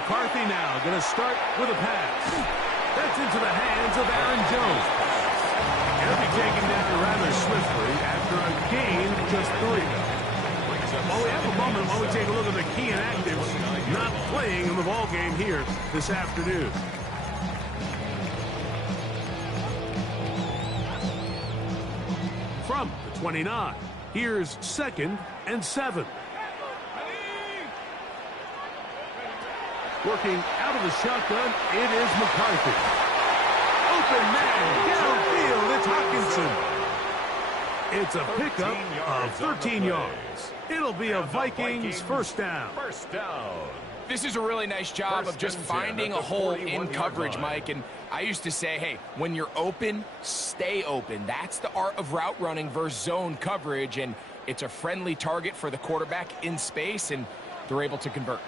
McCarthy now going to start with a pass. That's into the hands of Aaron Jones. He'll be taken down rather swiftly after a gain of just 3. Well, we have a moment while we take a look at the key inactives not playing in the ball game here this afternoon. From the 29, here's 2nd and 7. Working out of the shotgun, it is McCarthy. Open man, downfield, it's Hockenson. It's a pickup of 13 yards. It'll be a Vikings first down. This is a really nice job of just finding a hole in coverage, Mike. And I used to say, hey, when you're open, stay open. That's the art of route running versus zone coverage. And it's a friendly target for the quarterback in space, and they're able to convert.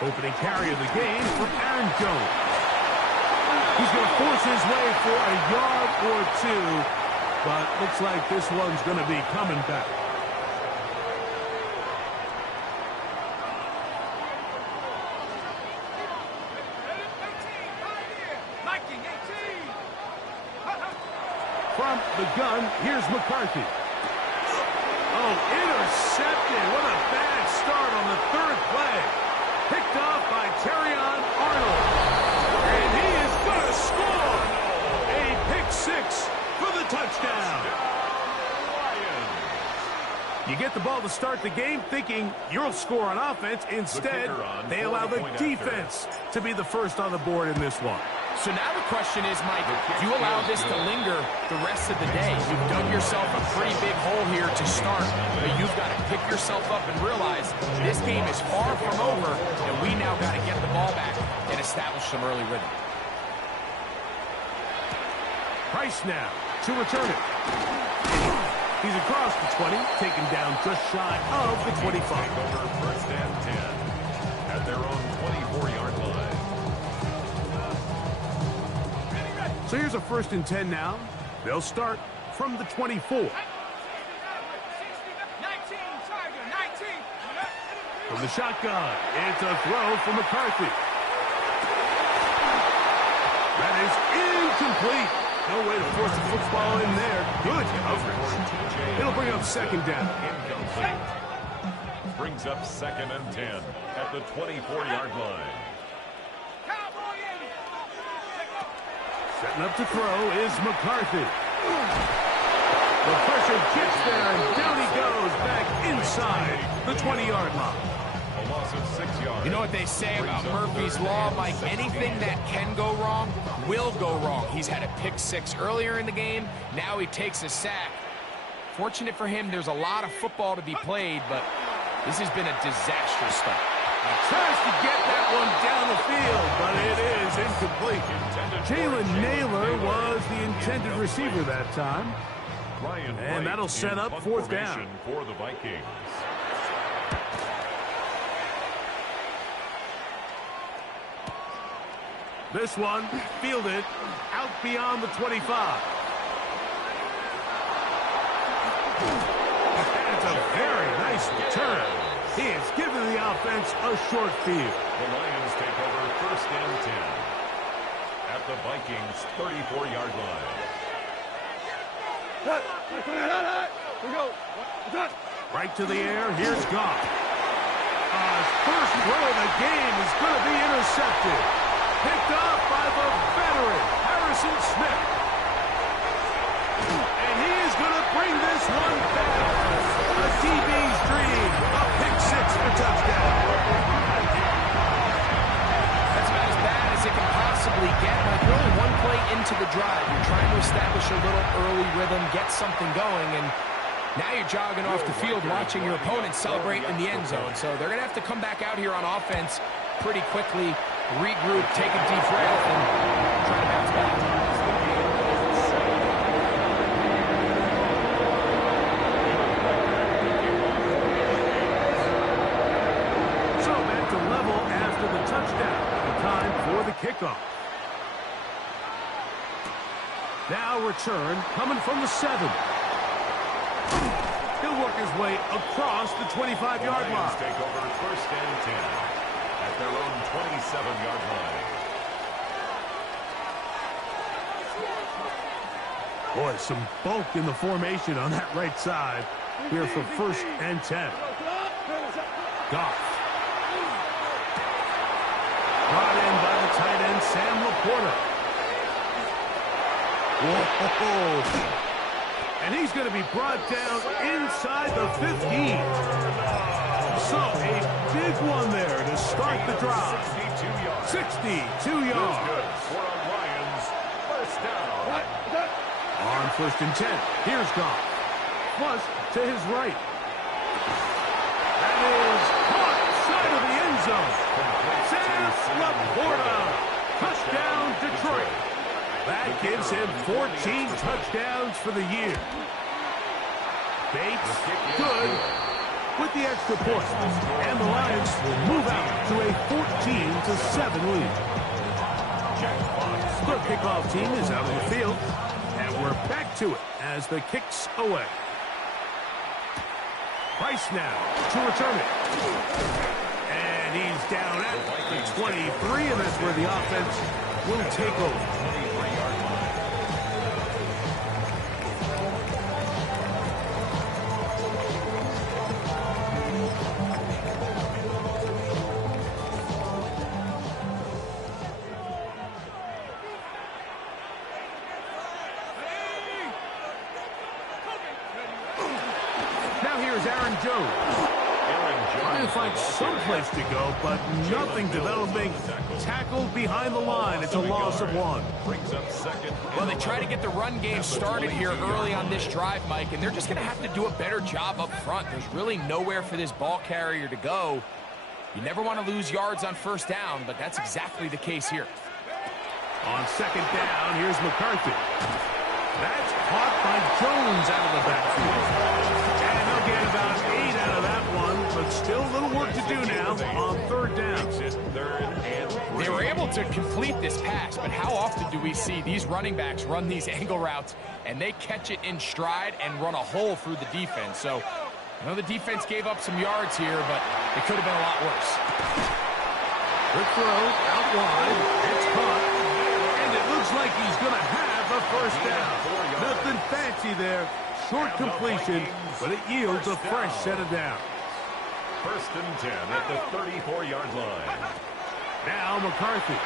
Opening carry of the game for Aaron Jones. He's going to force his way for a yard or 2, but looks like this one's going to be coming back. From the gun, here's McCarthy. Oh, intercepted. What a bad start on the 3rd play. Picked off by Terrion Arnold. And he is going to score. A pick 6 for the touchdown. You get the ball to start the game thinking you'll score on offense. Instead, they allow the defense to be the first on the board in this one. So now the question is, Mike, do you allow this to linger the rest of the day? You've dug yourself a pretty big hole here to start, but you've got to pick yourself up and realize this game is far from over, and we now got to get the ball back and establish some early rhythm. Price now to return it. He's across the 20, taken down just shy of the 25. Over 1st and 10 at their own 24-yard line. So here's a 1st and 10 now. They'll start from the 24. From the shotgun, it's a throw for McCarthy. That is incomplete. No way to force the football in there. Good coverage. It'll bring up 2nd down. Incomplete. Brings up 2nd and 10 at the 24-yard line. Setting up to throw is McCarthy. The pressure gets there, and down he goes back inside the 20-yard line. A loss of 6 yards. You know what they say about Murphy's Law, Mike? Anything that can go wrong will go wrong. He's had a pick 6 earlier in the game. Now he takes a sack. Fortunate for him, there's a lot of football to be played, but this has been a disastrous start. Tries to get that one down the field, but it is incomplete. Jalen Naylor was the intended receiver that time. And that'll set up 4th down. For the Vikings. This one fielded out beyond the 25. That's a very nice return. He has given the offense a short field. The Lions take over 1st and 10 at the Vikings' 34-yard line. Right to the air. Here's Goff. First throw of the game is going to be intercepted. Picked off by the veteran, Harrison Smith. And he is going to bring this one back. A DB's dream. A pick 6 for touchdown. That's about as bad as it can possibly get. Like, really one play into the drive. You're trying to establish a little early rhythm, get something going, and now you're jogging off the field watching your opponent celebrate in the end zone. So they're going to have to come back out here on offense pretty quickly, regroup, take a deep breath, and try to bounce back. So back to level after the touchdown. Time for the kickoff. Now return coming from the 7. He'll work work his way across the 25-yard line. Take over first and 10 at their own 27-yard line. Boy, some bulk in the formation on that right side here for first and 10. Goff. Brought in by the tight end, Sam Laporta. Whoa. And he's going to be brought down inside the 15. So a big one there to start the drive. 62 yards. For a Lions first down. On first and 10, here's Goff. Plus to his right. That is caught side of the end zone. Sam Laporta. Touchdown, Detroit. That gives him 14 touchdowns for the year. Bates, good with the extra point. And the Lions move out to a 14-7 lead. The kickoff team is out on the field. And we're back to it as the kick's away. Price now to return it. And he's down at the 23, and that's where the offense will take over. Aaron Jones. Trying to find some place to go, but nothing developing. Tackled behind the line. It's a loss of 1. Well, they try to get the run game started here early on this drive, Mike, and they're just going to have to do a better job up front. There's really nowhere for this ball carrier to go. You never want to lose yards on first down, but that's exactly the case here. On second down, here's McCarthy. That's caught by Jones out of the backfield. And they'll get about 8 out of that one, but still a little work to do now on third down. They were able to complete this pass, but how often do we see these running backs run these angle routes and they catch it in stride and run a hole through the defense? So, I know the defense gave up some yards here, but it could have been a lot worse. Good throw, out wide, it's caught, and it looks like he's going to have a first down. Nothing fancy there, short completion, but it yields a fresh set of downs. First and 10 at the 34-yard line. Now McCarthy.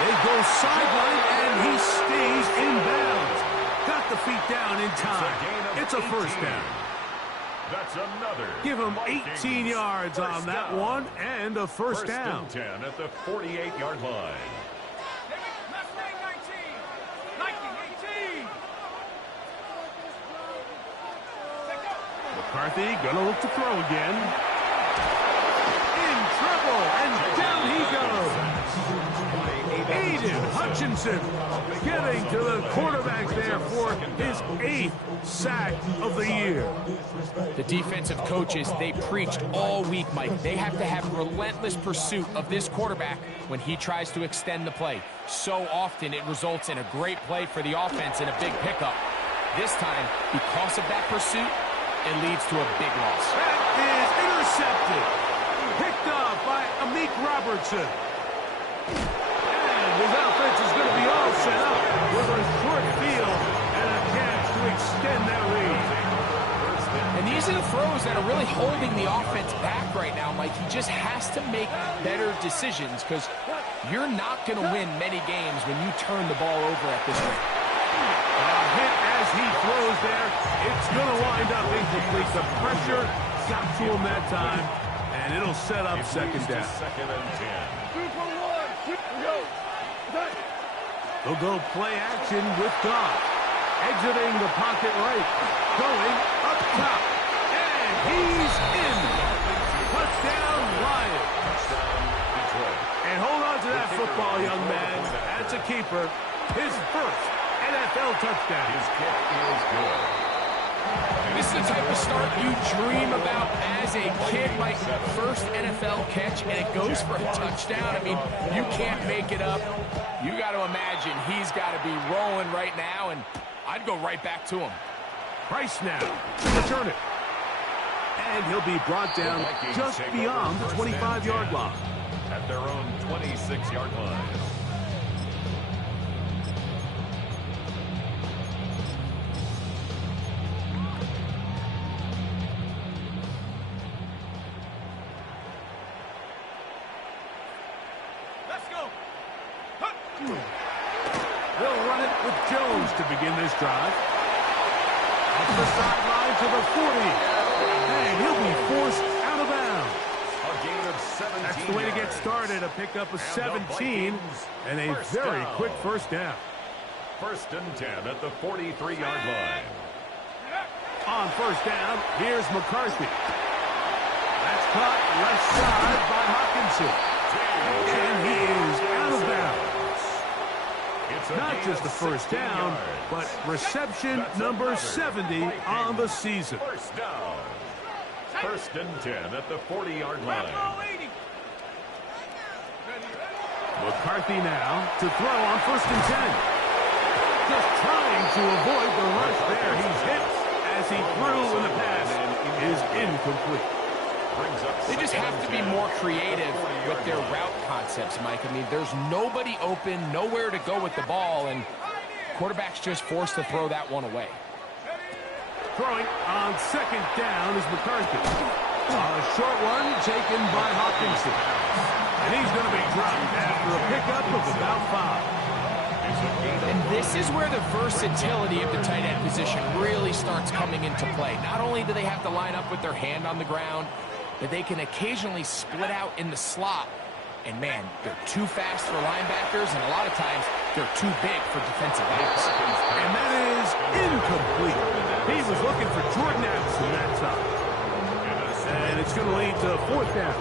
They go sideline, and he stays in bounds. Got the feet down in time. It's a first down. That's another. Give him 18 yards on that one, and a first down. First and 10 at the 48-yard line. McCarthy gonna look to throw again. In trouble, and down he goes. Aiden Hutchinson getting to the quarterback there for his 8th sack of the year. The defensive coaches, they preached all week, Mike. They have to have relentless pursuit of this quarterback when he tries to extend the play. So often it results in a great play for the offense and a big pickup. This time, because of that pursuit, it leads to a big loss. That is intercepted. Picked off by Amik Robertson. And his offense is going to be all set up with a short field and a chance to extend that lead. And these are the throws that are really holding the offense back right now, Mike. He just has to make better decisions because you're not going to win many games when you turn the ball over at this rate. Hit as he throws there. It's going to wind up incomplete. The pressure got to him that time, and it'll set up second down. Second and 10. They'll go play action with Goff. Exiting the pocket right. Going up top. And he's in. Touchdown, Lions. Touchdown, Detroit. And hold on to that football, young man. That's a keeper. His first NFL touchdown. His kick is good. This is the type of start you dream about as a kid, like first NFL catch, and it goes for a touchdown. I mean, you can't make it up. You got to imagine he's got to be rolling right now, and I'd go right back to him. Price now to return it. And he'll be brought down just beyond the 25-yard line. At their own 26-yard line. Let's go. They'll run it with Jones to begin this drive. Up the sideline to the 40. And he'll be forced out of bounds. A gain of 17 That's the way to get started. A pickup of 17 and a very quick first down. 1st and 10 at the 43-yard line. On first down, here's McCarthy. That's caught left side by Hockenson. And he is out of bounds. Not just the first down, but reception number 70 on the season. First down. 1st and 10 at the 40-yard line. McCarthy now to throw on 1st and 10. Just trying to avoid the rush there. He's hit as he threw, and the pass is incomplete. They just have to be more creative with their route concepts, Mike. I mean, there's nobody open, nowhere to go with the ball, and quarterback's just forced to throw that one away. Throwing on 2nd down is McCarthy. A short one taken by Hockenson. And he's going to be dropped after a pickup of about 5. And this is where the versatility of the tight end position really starts coming into play. Not only do they have to line up with their hand on the ground, but they can occasionally split out in the slot. And, man, they're too fast for linebackers, and a lot of times they're too big for defensive backs. And that is incomplete. He was looking for Jordan Addison that time. And it's going to lead to 4th down.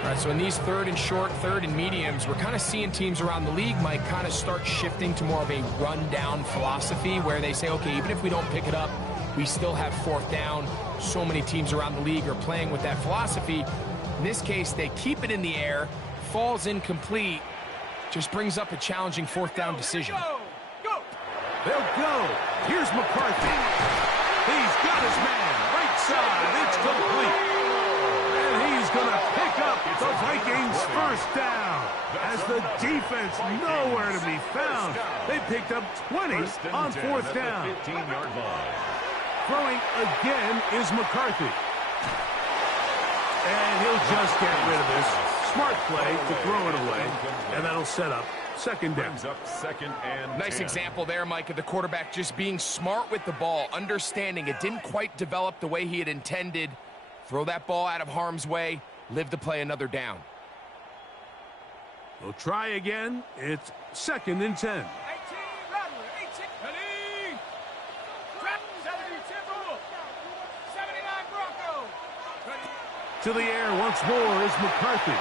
All right, so in these 3rd and short, 3rd and mediums, we're kind of seeing teams around the league might kind of start shifting to more of a run-down philosophy where they say, okay, even if we don't pick it up, we still have 4th down. So many teams around the league are playing with that philosophy. In this case, they keep it in the air, falls incomplete, just brings up a challenging 4th down decision. They'll go. Here's McCarthy. He's got his man. Right side. It's complete. And he's going to pick up the Vikings' 1st down. As the defense nowhere to be found. They picked up 20 on 4th down. 15-yard line. Throwing again is McCarthy. And he'll just get rid of this. Smart play to throw it away. And that'll set up 2nd down. Brings up 2nd and Nice 10. example there, Mike, of the quarterback just being smart with the ball, understanding it didn't quite develop the way he had intended. Throw that ball out of harm's way, live to play another down. They'll try again. It's 2nd and 10. To the air once more is McCarthy.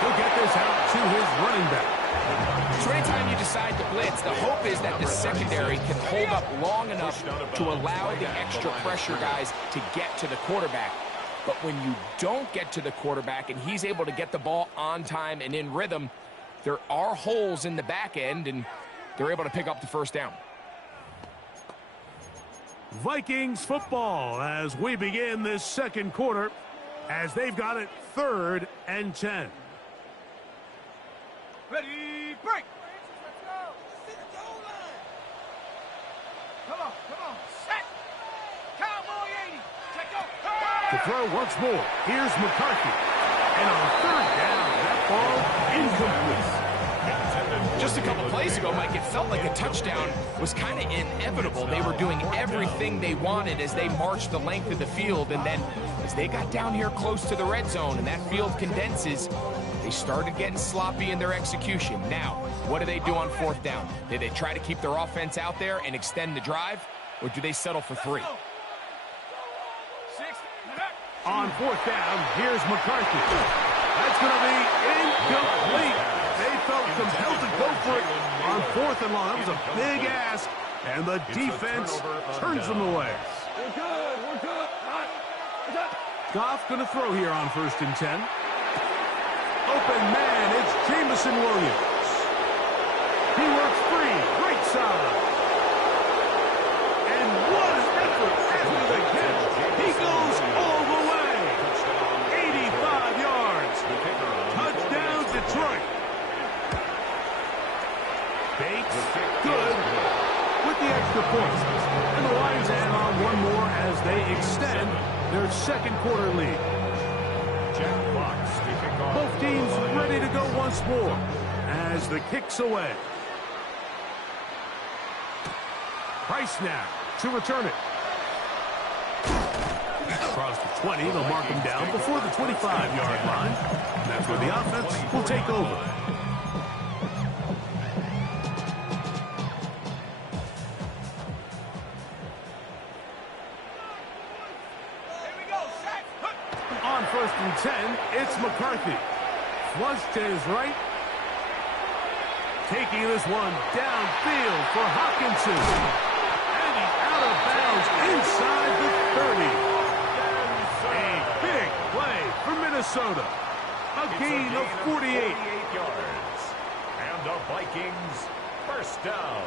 He'll get this out to his running back. So anytime you decide to blitz, the hope is that the secondary can hold up long enough to allow the extra pressure guys to get to the quarterback. But when you don't get to the quarterback and he's able to get the ball on time and in rhythm, there are holes in the back end, and they're able to pick up the 1st down. Vikings football as we begin this 2nd quarter as they've got it 3rd and 10. Ready, break! Come on, set! Cowboy 80, check go! To throw once more, here's McCarthy. And on 3rd down, that ball incomplete. Just a couple plays ago, Mike, it felt like a touchdown was kind of inevitable. They were doing everything they wanted as they marched the length of the field, and then as they got down here close to the red zone and that field condenses, they started getting sloppy in their execution. Now, what do they do on 4th down? Do they try to keep their offense out there and extend the drive, or do they settle for 3? On 4th down, here's McCarthy. That's going to be incomplete. They felt compelled to go for it on 4th and long. That was a big ask, and the defense turns them away. We're good. Goff going to throw here on 1st and 10. Open man, it's Jameson Williams. He works free, right side. once more as the kick's away. Price now to return it. Across the 20, they'll mark him down before the 25-yard line. That's where the offense will take over. On 1st and 10, it's McCarthy. Flush to his right. Taking this one downfield for Hockenson. And he's out of bounds inside the 30. A big play for Minnesota. A gain of 48 yards. And the Vikings first down.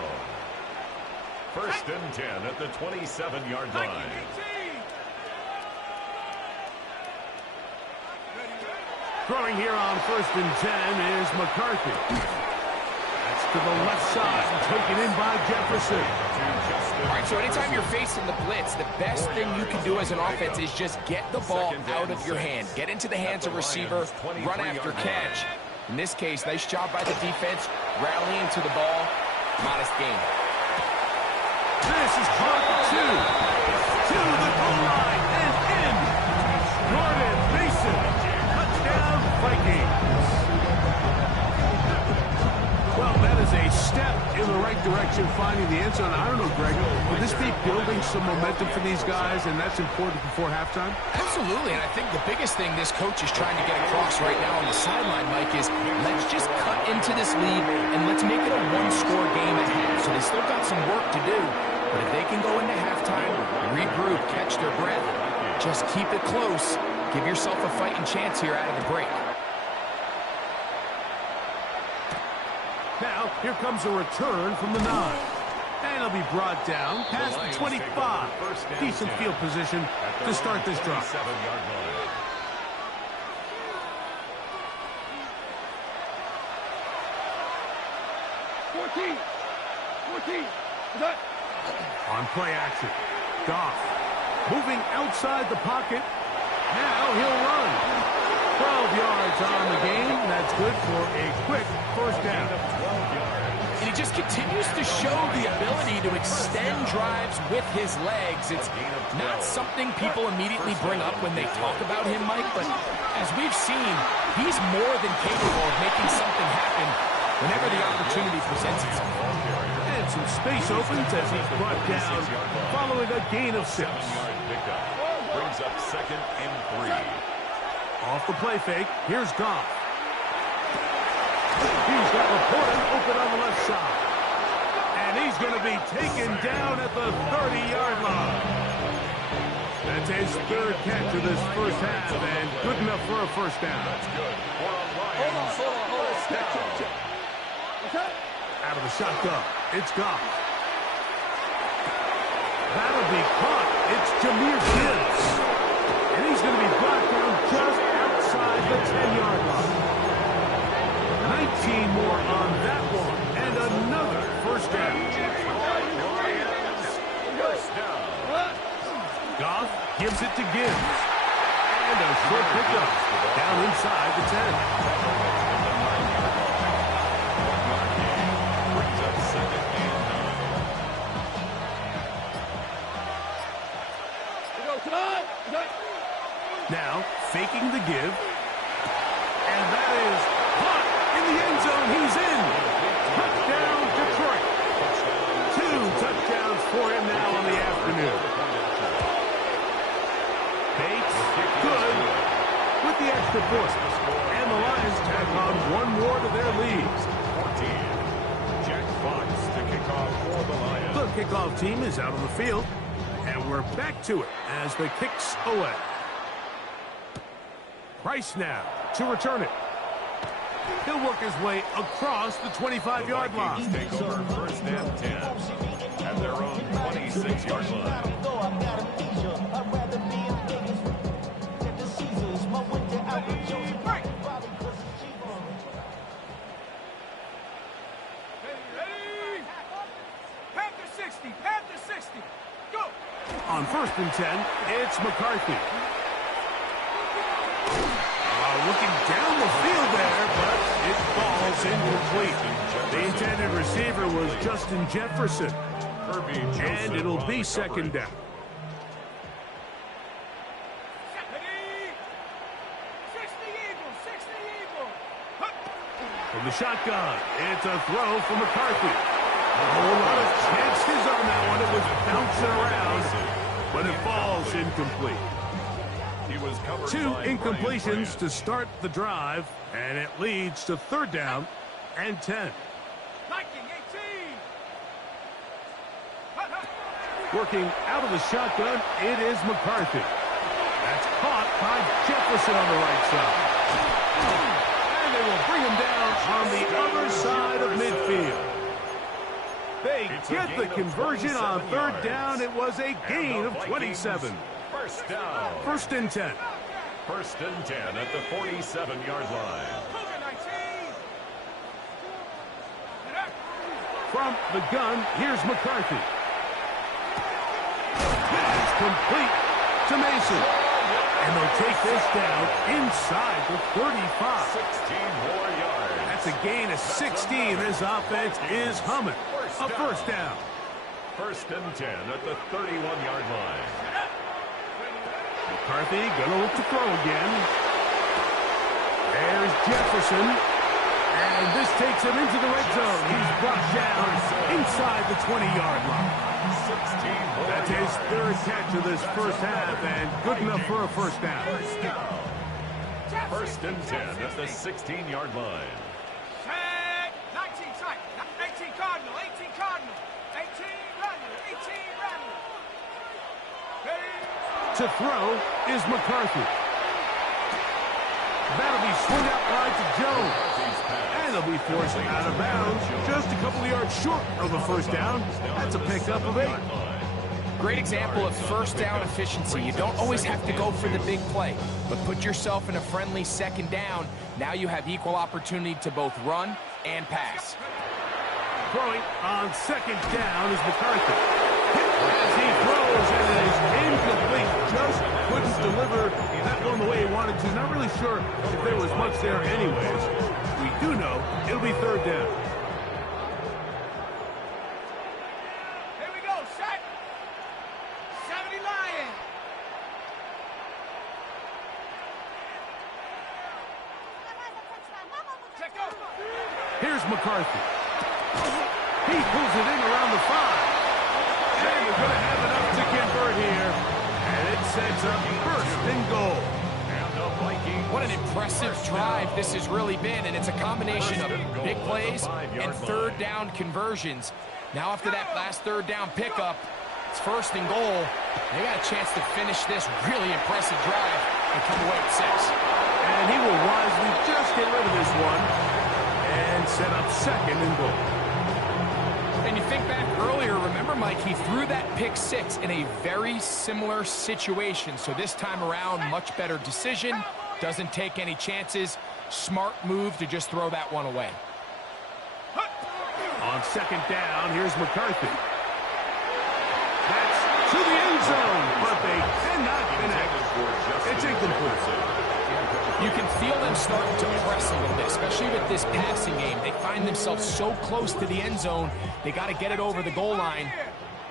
1st and 10 at the 27-yard line. Throwing here on 1st and 10 is McCarthy. That's to the left side and taken in by Jefferson. All right, so anytime you're facing the blitz, the best thing you can do as an offense is just get the ball out of your hand. Get into the hands of receiver, run after catch. In this case, nice job by the defense, rallying to the ball. Modest gain. This is caught 2. To the goal line and in. Jordan Mason. Touchdown, Vikings. Well, that is a step in the right direction, finding the end zone. I don't know, Greg, would this be building some momentum for these guys, and that's important before halftime? Absolutely, and I think the biggest thing this coach is trying to get across right now on the sideline, Mike, is let's just cut into this lead, and let's make it a one-score game at half. So they still got some work to do, but if they can go into halftime, regroup, catch their breath, just keep it close, give yourself a fighting chance here out of the break. Now, here comes a return from the 9. And he'll be brought down past the 25. Decent field position to start this drive. 7-yard line. On play action, Goff moving outside the pocket. Now he'll run. 12 yards on the game. That's good for a quick first down. And he just continues to show the ability to extend drives with his legs. It's not something people immediately bring up when they talk about him, Mike, but as we've seen, he's more than capable of making something happen whenever the opportunity presents itself. And some space opens as he's brought down following a gain of 6. Brings up 2nd and 3. Off the play fake, here's Goff. He's got Laporta open on the left side. And he's going to be taken down at the 30-yard line. That's his 3rd catch of this first half, and good enough for a first down. That's good for a Lions first down. Out of the shotgun, it's Goff. That'll be caught. It's Jahmyr Gibbs. And he's going to be brought down just outside the 10-yard line. 19 more on that one, and another first down. Goff gives it to Gibbs. And a short pickup down inside the 10. Brings up 2nd and 9. Now, faking the give. And that is caught in the end zone. He's in. Touchdown, Detroit. 2 touchdowns for him now on the afternoon. Bates, good, with the extra point. And the Lions tack on one more to their lead. 14. Jack Fox to kick off for the Lions. The kickoff team is out on the field. And we're back to it as the kick's away. Price now to return it. He'll work his way across the 25-yard line. Take over 1st and 10 at their own 26-yard line. Panther 60, Panther 60, go! On 1st and 10, it's McCarthy. Looking down the field there, but it incomplete. The intended receiver was Justin Jefferson. And it'll be second down. From the shotgun, it's a throw for McCarthy. A whole lot of chances on that one. It was bouncing around, but it falls incomplete. Two incompletions to start the drive, and it leads to third down and 10. Working out of the shotgun, it is McCarthy. That's caught by Jefferson on the right side. And they will bring him down on the other side of midfield. They get the conversion on third down. It was a gain of 27. First down. First and 10. First and 10 at the 47-yard line. From the gun, here's McCarthy. That is complete to Mason. And they'll take this down inside the 35. 16 more yards. That's a gain of 16. This offense is humming. A first down. First and 10 at the 31-yard line. McCarthy gonna look to throw again. There's Jefferson. And this takes him into the red zone. He's brought down inside the 20-yard line. 16 more That's his yards. third catch of this first half, and good enough for a first down. First and 10 at the 16-yard line. 19 tight. 18 Cardinal. 18 Cardinal. 18 Randall. 18 Randall. To throw is McCarthy. That'll be swung out wide to Jones. And they'll be forced out of bounds just a couple of yards short of a first down. That's a pickup of 8. Great example of first down efficiency. You don't always have to go for the big play, but put yourself in a friendly second down. Now you have equal opportunity to both run and pass. Throwing on second down is McCarthy. As he throws, and it is incomplete. Just couldn't deliver that one the way he wanted to. Not really sure if there was much there anyways. We do know it'll be third down. Here we go. Set. 70 Lion. Check go. Here's McCarthy. He pulls it in around the 5. And they're going to have enough to convert here. And it sets up first and goal. And the Vikings. What an impressive drive this has really been, and it's a combination of big plays and third down conversions. Now after that last third down pickup, it's first and goal. They got a chance to finish this really impressive drive and come away with 6. And he will wisely just get rid of this one and set up second and goal. And you think back earlier, remember, Mike, he threw that pick 6 in a very similar situation. So this time around, much better decision. Doesn't take any chances. Smart move to just throw that one away. On second down, here's McCarthy. That's to the end zone, but they cannot connect. It's incomplete. You can feel them starting to press a little bit, especially with this passing game. They find themselves so close to the end zone, they got to get it over the goal line.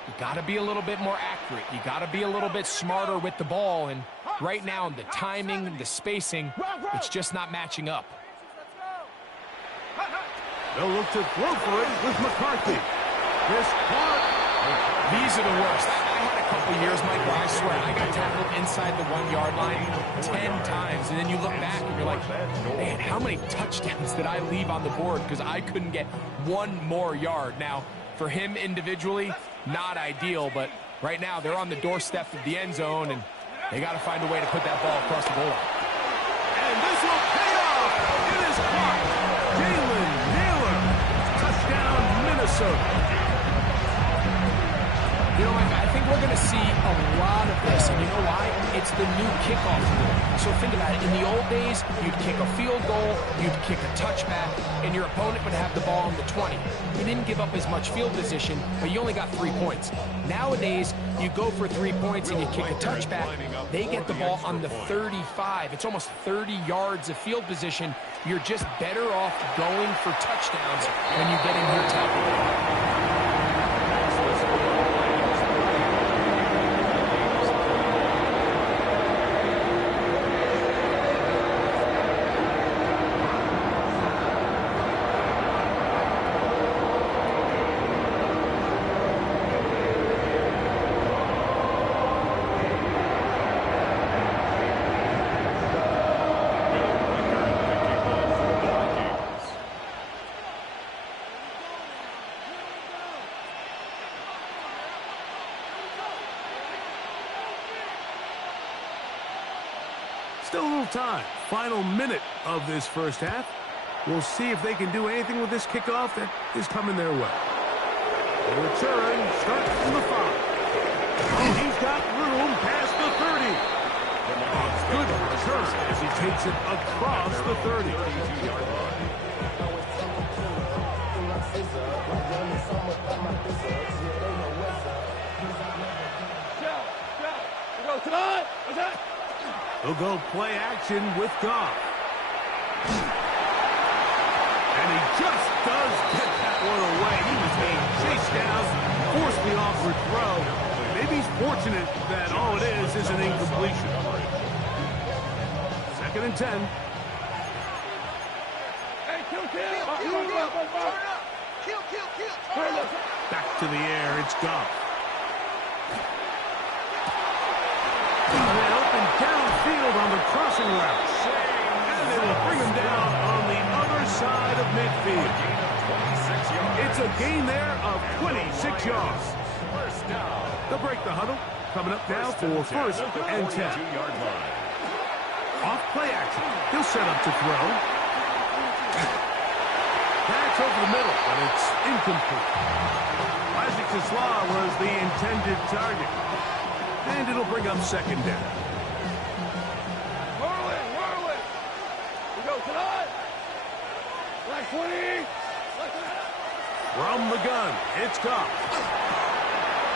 You got to be a little bit more accurate. You got to be a little bit smarter with the ball. And right now, the timing, the spacing, it's just not matching up. They'll look to throw for it with McCarthy. This caught. These are the worst. I had a couple years, Mike, where I swear I got tackled inside the 1-yard line 10 times. And then you look back and you're like, man, how many touchdowns did I leave on the board because I couldn't get one more yard? Now, for him individually, not ideal, but right now they're on the doorstep of the end zone, and they got to find a way to put that ball across the goal line. And this will pay off. It is caught. Jalen Naylor. Touchdown, Minnesota. You know, I think we're going to see a lot of this, and you know why? It's the new kickoff rule. So think about it. In the old days, you'd kick a field goal, you'd kick a touchback, and your opponent would have the ball on the 20. You didn't give up as much field position, but you only got 3 points. Nowadays, you go for 3 points and you kick a touchback, they get the ball on the 35. It's almost 30 yards of field position. You're just better off going for touchdowns when you get in here tackling. Still a little time. Final minute of this first half. We'll see if they can do anything with this kickoff that is coming their way. The return starts from the 5. He's got room past the 30. Good return as he takes it across the 30. He'll go play action with Goff. And he just does get that one away. He was being chased down, forced the awkward throw. Maybe he's fortunate that all it is an incompletion. 2nd and 10. Hey, kill. Back to the air, it's Goff. Open downfield on the crossing route. And they will bring him down on the other side of midfield. It's a gain there of 26 yards. They'll break the huddle. Coming up now for 1st and 10. Off play action. He'll set up to throw. That's over the middle, but it's incomplete. Isaac Tesla was the intended target. And it'll bring up 2nd down. Whirling. We go tonight. Like 20. From the gun, it's Goff.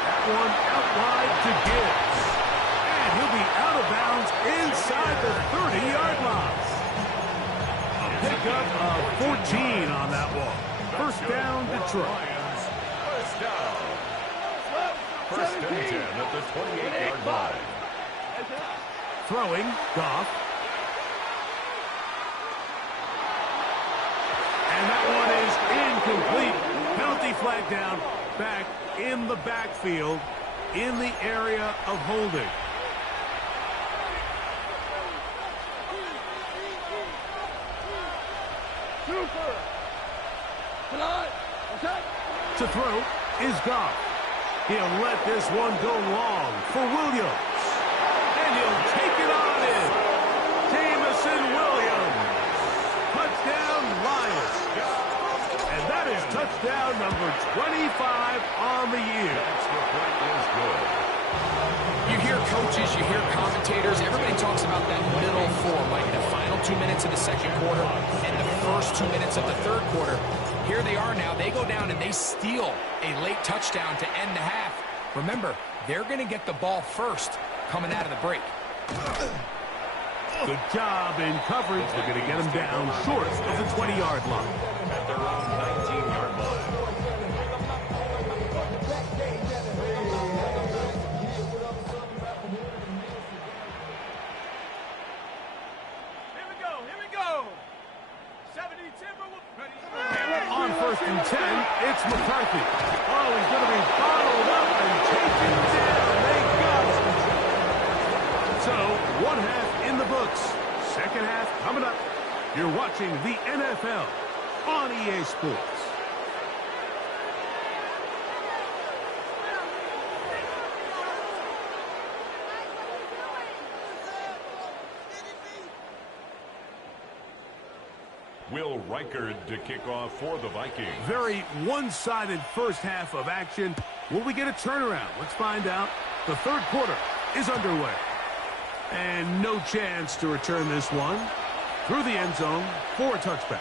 That one out wide to Gibbs. And he'll be out of bounds inside the 30-yard line. A pickup of 14 on that one. 1st down, Detroit. 1st and 10 at the 28-yard line. Throwing, Goff. And that one is incomplete. Penalty flag down, back in the backfield, in the area of holding. To throw is Goff. He'll let this one go long for Williams. And he'll take it on in. Jameson Williams. Touchdown, Lions. And that is touchdown number 25 on the year. You hear coaches, you hear commentators, everybody talks about that middle 4, like the final 2 minutes of the 2nd quarter and the first 2 minutes of the 3rd quarter. Here they are now. They go down and they steal a late touchdown to end the half. Remember, they're going to get the ball first coming out of the break. Good job in coverage. They're going to get him down short of the 20-yard line. At their own 19-yard line. Here we go. 70 Timberwolves. On 1st and 10, it's McCarthy. Oh, he's going to be bottled up and taken down. They got him. So, 1 half in the books. 2nd half coming up. You're watching the NFL on EA Sports. Will Reichard to kick off for the Vikings. Very one-sided first half of action. Will we get a turnaround? Let's find out. The third quarter is underway. And no chance to return this one. Through the end zone for a touchback.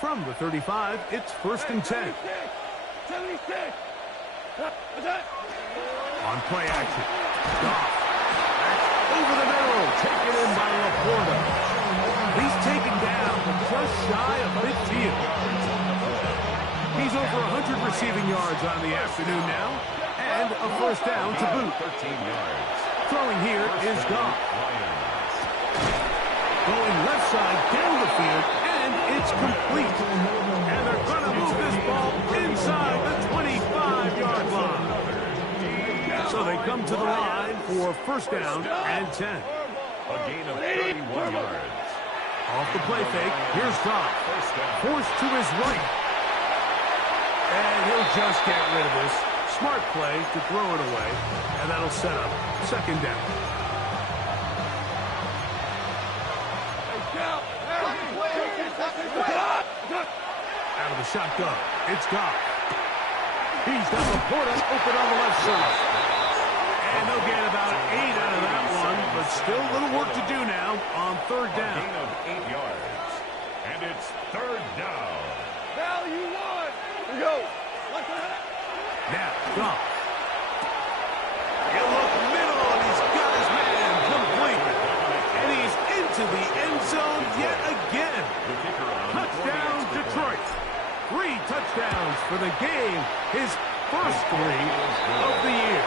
From the 35, it's 1st and 10. 76. On play action. Goff. Over the middle. Taken in by Laporta. He's taken down just shy of midfield. He's over 100 receiving yards on the afternoon now. And a first down to boot. 13 yards. Throwing here is Goff. Going left side down the field. And it's complete. And they're going to move this ball inside the 25-yard line. So they come to the line for first down and 10. A gain of 31 yards. Off the play fake, here's Goff. Forced to his right. And he'll just get rid of this. Smart play to throw it away. And that'll set up second down. Out of the shotgun, it's Goff. He's got Laporta open on the left side. And they'll get about 8 out of that one, but still a little work to do now on third down. A gain of 8 yards. And it's third down. Value one. Here we go. Now, Goff. He'll look middle, and he's got his man complete. And he's into the end zone yet again. Touchdown, Detroit. 3 touchdowns for the game. His first 3 of the year.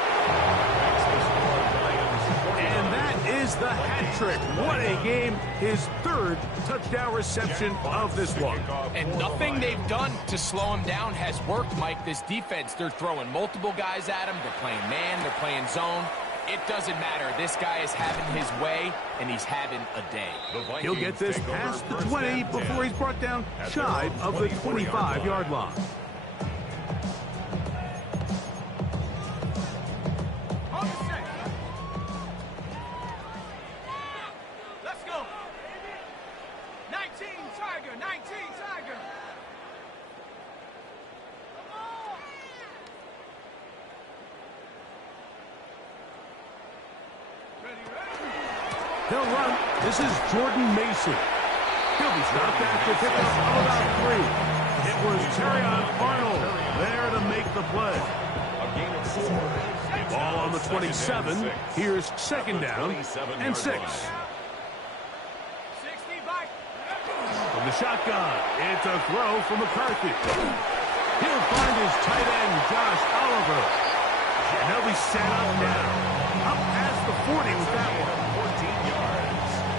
And that is the hat trick. What a game. His 3rd touchdown reception of this one. And nothing they've done to slow him down has worked, Mike. This defense, they're throwing multiple guys at him. They're playing man. They're playing zone. It doesn't matter. This guy is having his way, and he's having a day. He'll get this past the 20 before he's brought down shy of the 25-yard line. Let's go. 19 Tiger, 19 Tiger. He'll run. This is Jordan Mason. He'll be stopped after pickup of about 3. It was Terrion Arnold there to make the play. A gain of 4. Ball on the 27. Here's second down and 6. 60 by. From the shotgun, it's a throw from McCarthy. He'll find his tight end, Josh Oliver. And he'll be set up now. Up past the 40 with that one.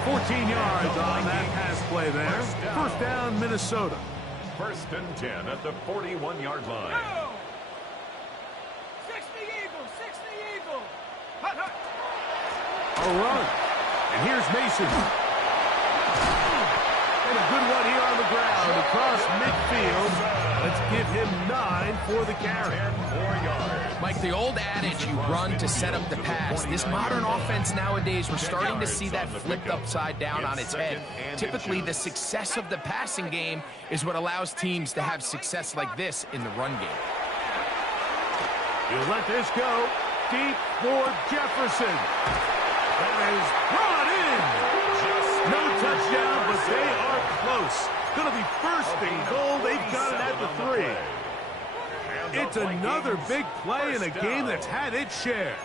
14 yards on that pass play there. First down, Minnesota. 1st and 10 at the 41-yard line. Go. 60 Eagle, 60 Eagle. Hut, hut. A run. And here's Mason. And a good one here on the ground across midfield. Let's give him 9 for the carry. 4 yards. Mike, the old adage, you run to set up the pass. This modern offense nowadays, we're starting to see that flipped upside down on its head. Typically, the success of the passing game is what allows teams to have success like this in the run game. You let this go deep for Jefferson. That is brought in. No touchdown, but they are close. Going to be first and goal. They've got it at the 3. It's another big play in a game that's had its share.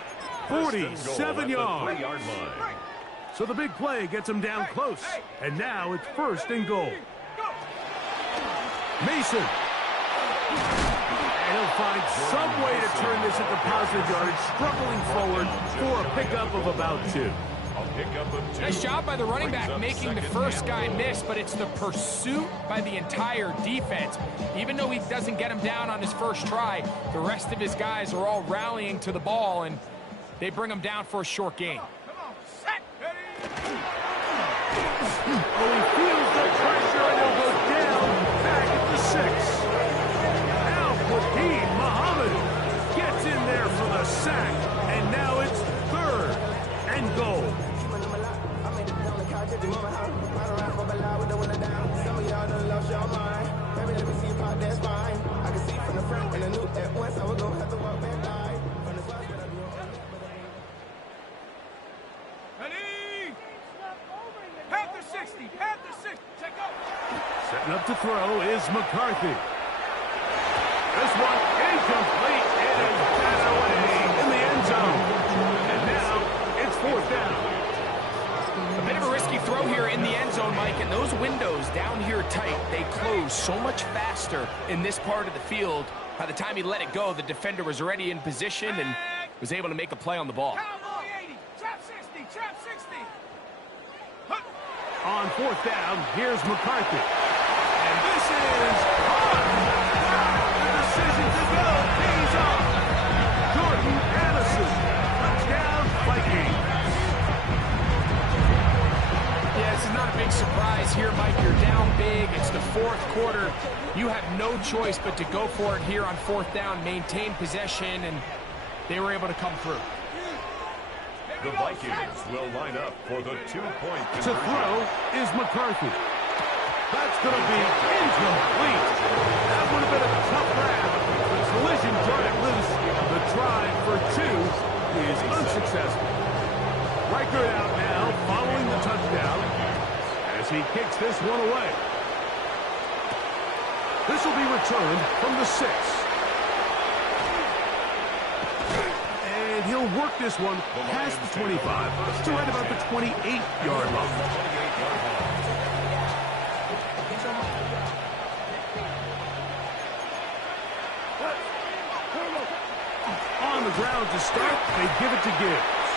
47 yards. So the big play gets them down close. And now it's first and goal. Mason. And he'll find some way to turn this into positive yardage, struggling forward for a pickup of about 2. Nice job by the running back making the first guy miss, but it's the pursuit by the entire defense. Even though he doesn't get him down on his first try, the rest of his guys are all rallying to the ball, and they bring him down for a short gain. Come on, set. Oh, he feels the pressure, up to throw is McCarthy. This one incomplete. It is batted away in the end zone. And now it's fourth down. A bit of a risky throw here in the end zone, Mike, and those windows down here tight, they close so much faster in this part of the field. By the time he let it go, the defender was already in position and was able to make a play on the ball. Cowboy 80, trap 60, trap 60. On fourth down, here's McCarthy. And this is on. The decision to go pays off. Jordan Addison, touchdown Vikings. Yeah, this is not a big surprise here, Mike. You're down big. It's the fourth quarter. You have no choice but to go for it here on fourth down, maintain possession, and they were able to come through. The Vikings will line up for the two-point To conversion. throw is McCarthy. That's going to be incomplete. That would have been a tough grab. The collision turned it loose. The try for two is unsuccessful. Riker out now following the touchdown as he kicks this one away. This will be returned from the 6. And he'll work this one past the 25 to right about the 28-yard line. On the ground to start, they give it to Gibbs.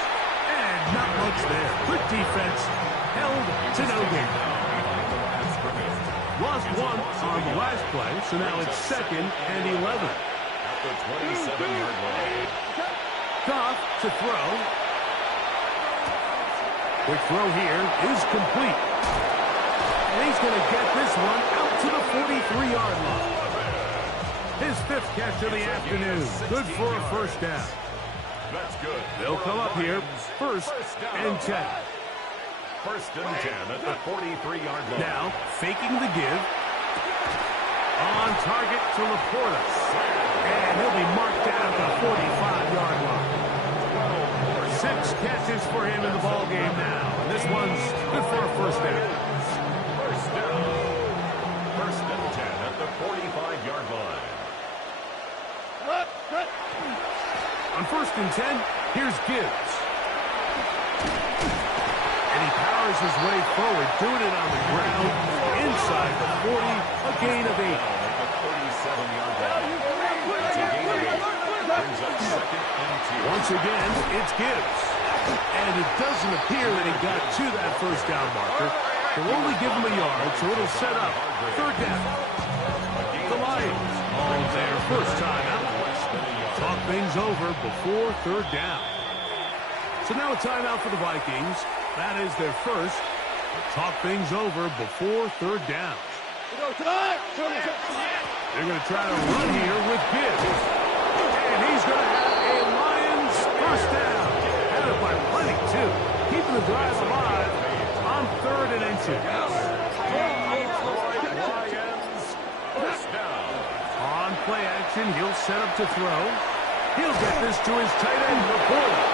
And not much there. Good defense, held to no gain. Lost one on the last play, so now it's 2nd and 11. At the 27-yard line. Goff to throw. Quick throw here is complete. And he's going to get this one out to the 43-yard line. His 5th catch of the afternoon. Good for a first down. That's good. They'll come up here, first and 10. First and 10 at the 43-yard line. Now, faking the give. On target to Laporta. And he'll be marked down at the 45-yard line. 6 catches for him in the ballgame now. And this one's good for a first down. First down. First and 10 at the 45-yard line. On first and 10, here's Gibbs. And he powers his way forward, doing it on the ground, inside the 40, a gain of 8. At the 37-yard line. It's a gain of 8. Brings up 2nd and 2. Once again, it's Gibbs. And it doesn't appear that he got to that first down marker. They'll only give him a yard, so it'll set up third down. The Lions on their first time out. Talk things over before third down. So now a timeout for the Vikings. That is their first. Talk things over before third down. They're going to try to run here with Gibbs. And he's going to have a Lions first down. Headed by plenty, too. Keeping the drive alive on 3rd and inches. Lions. First down. On play action, he'll set up to throw. He'll get this to his tight end, Laporta.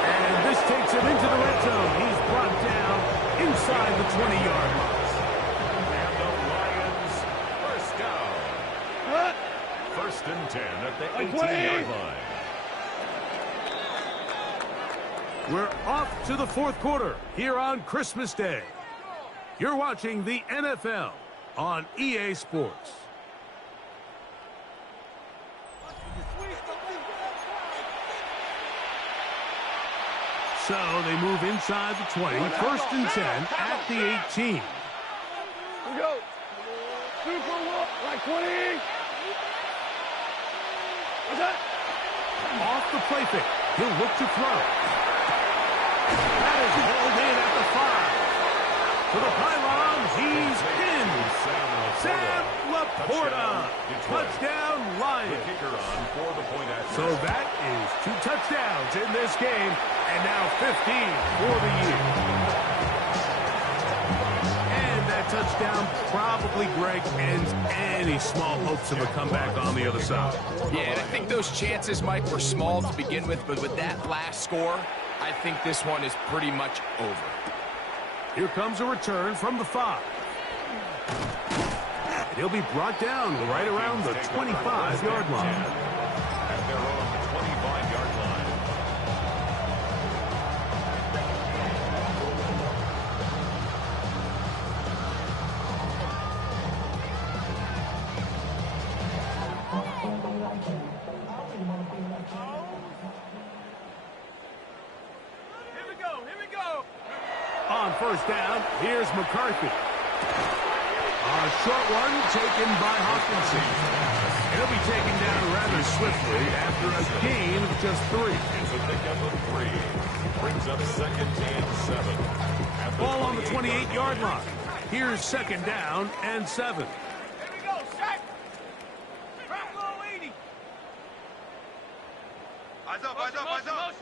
And this takes him into the red zone. He's brought down inside the 20-yard line. And the Lions. First down. First and 10 at the 18-yard line. We're off to the fourth quarter here on Christmas Day. You're watching the NFL on EA Sports. So they move inside the 20, first and 10 at the 18. We go. Super walk, like 20. What's that? Off the play fake. He'll look to throw. That is hauled in at the 5. To the pylon, he's in. Sam Laporta. Touchdown, Lions. The kicker on for the point action. So that is 2 touchdowns in this game, and now 15 for the year. And that touchdown probably, Greg, ends any small hopes of a comeback on the other side. Yeah, and I think those chances, Mike, were small to begin with, but with that last score, I think this one is pretty much over. Here comes a return from the 5. He'll be brought down right around the 25-yard line. At their own 25-yard line. Here we go. Here we go. On first down, here's McCarthy. A short one taken by Hawkinson. He'll be taken down rather swiftly after a gain of just 3. It's a pickup of 3. Brings up 2nd and 7. Ball on the 28-yard line. Here's 2nd down and 7. Here we go. Set. Drop low 80. Eyes up, eyes up, eyes up.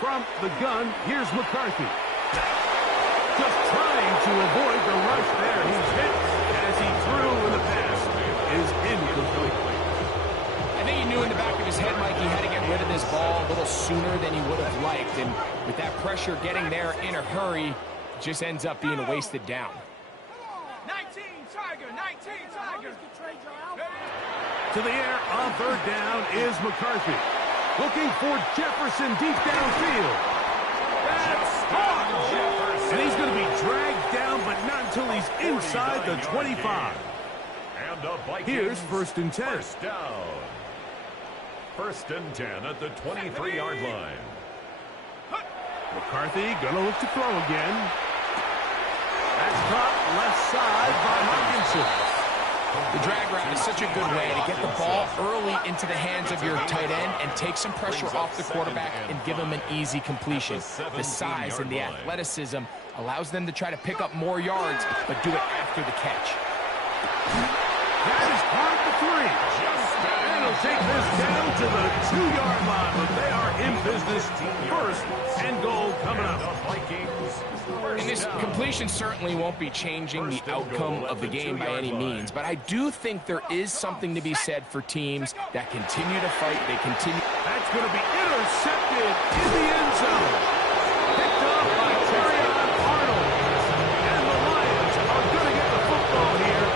From the gun, here's McCarthy. Just trying to avoid the rush there. He's hit as he threw, and the pass is incomplete. I think he knew in the back of his head, Mike, he had to get rid of this ball a little sooner than he would have liked. And with that pressure getting there in a hurry, it just ends up being a wasted down. 19 Tiger, 19 Tiger. To the air on third down is McCarthy. Looking for Jefferson deep downfield. That's caught! And he's going to be dragged down, but not until he's inside the 25. And the Vikings. Here's 1st and 10. First down. 1st and 10 at the 23-yard line. McCarthy going to look to throw again. That's caught left side by Hawkinson. The drag route is such a good way to get the ball early into the hands of your tight end and take some pressure off the quarterback and give him an easy completion. The size and the athleticism allows them to try to pick up more yards, but do it after the catch. That is part of the 3. And he'll take this down to the 2-yard line, but they are in business. 1st and goal coming up. And this completion certainly won't be changing the outcome of the game by any means, but I do think there is something to be said for teams that continue to fight. They continue. That's going to be intercepted in the end zone. Picked up by Terrion Arnold. And the Lions are going to get the football here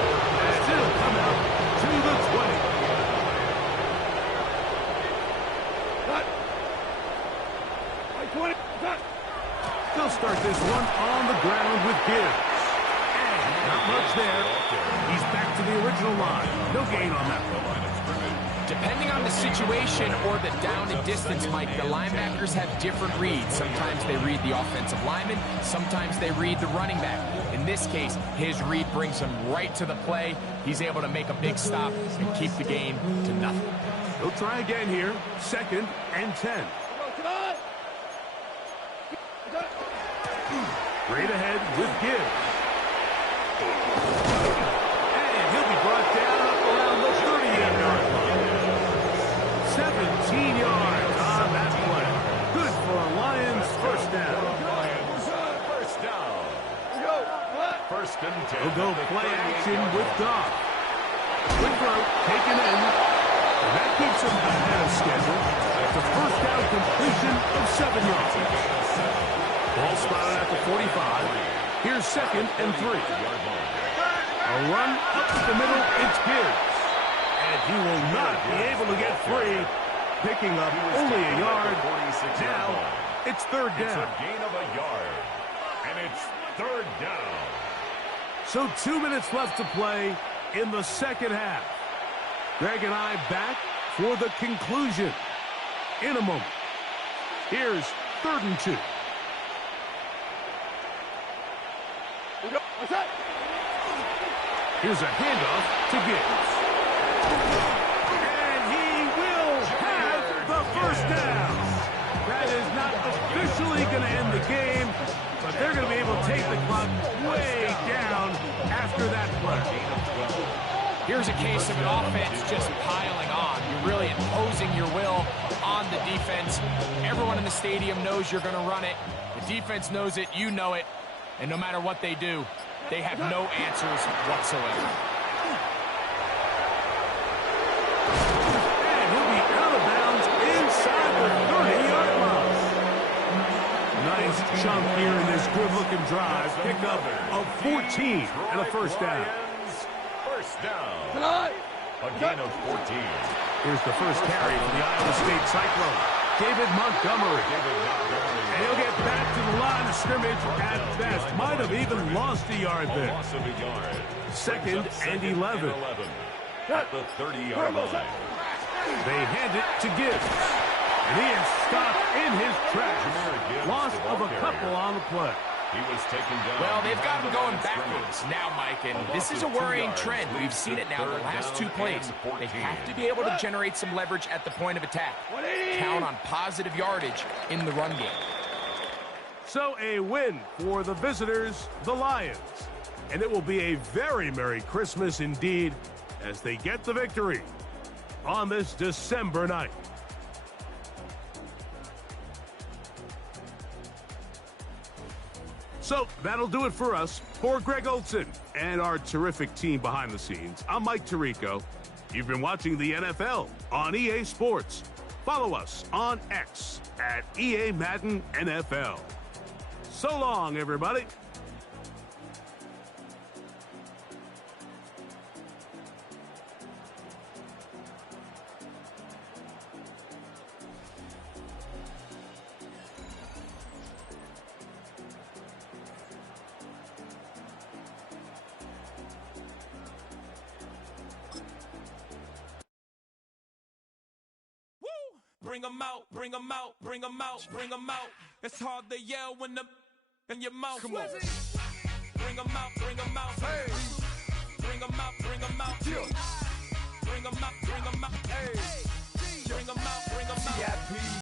as it'll come out to the 20. Cut. 20. Cut. They'll start this one on the ground with Gibbs. And not much there. He's back to the original line. No gain on that one. Depending on the situation or the down and distance, Mike, the linebackers have different reads. Sometimes they read the offensive lineman. Sometimes they read the running back. In this case, his read brings him right to the play. He's able to make a big stop and keep the game to nothing. He'll try again here. 2nd and 10. Straight ahead with Gibbs. And he'll be brought down up around the 30-yard line. 17 yards on that play. Good for a Lions first down. First down. 1st and 10. He'll go play action with Goff. Quick throw taken in. And that keeps him ahead of schedule. It's a first down completion of 7 yards. Ball spotted at the 45. Here's 2nd and 3. A run up the middle. It's Gibbs. And he will not be able to get free. Picking up only a yard. Now it's 3rd down. It's a gain of a yard. And it's 3rd down. So 2 minutes left to play in the 2nd half. Greg and I back for the conclusion in a moment. Here's 3rd and 2. Here's a handoff to Gibbs. And he will have the first down. That is not officially going to end the game, but they're going to be able to take the clock way down after that play. Here's a case of an offense just piling on. You're really imposing your will on the defense. Everyone in the stadium knows you're going to run it. The defense knows it. You know it. And no matter what they do, they have no answers whatsoever. And he'll be out of bounds inside the 30-yard line. Nice chunk here in this good-looking drive. Pickup of 14 and a first down. First down. A gain of 14. Here's the first carry for the Iowa State Cyclone. David Montgomery. And he'll get back to the line of scrimmage at best. Might have even lost a yard there. Loss of a yard. Second and 11. At the 30-yard line. They hand it to Gibbs. And he is stopped in his tracks. Loss of a couple on the play. He was taken down. Well, they've got him going backwards now, Mike, and this is a worrying trend. We've seen it now the last 2 plays. They have to be able to generate some leverage at the point of attack. Count on positive yardage in the run game. So a win for the visitors, the Lions. And it will be a very Merry Christmas indeed as they get the victory on this December night. So that'll do it for us. For Greg Olson and our terrific team behind the scenes, I'm Mike Tirico. You've been watching the NFL on EA Sports. Follow us on X at EA Madden NFL. So long, everybody. Bring 'em out, bring 'em out, bring 'em out, bring 'em out. It's hard to yell when the in your mouth. Come on. Bring 'em out, bring 'em out. Hey. Bring 'em out, bring 'em out. Bring 'em out, bring 'em out. Hey. Bring 'em out, bring 'em out.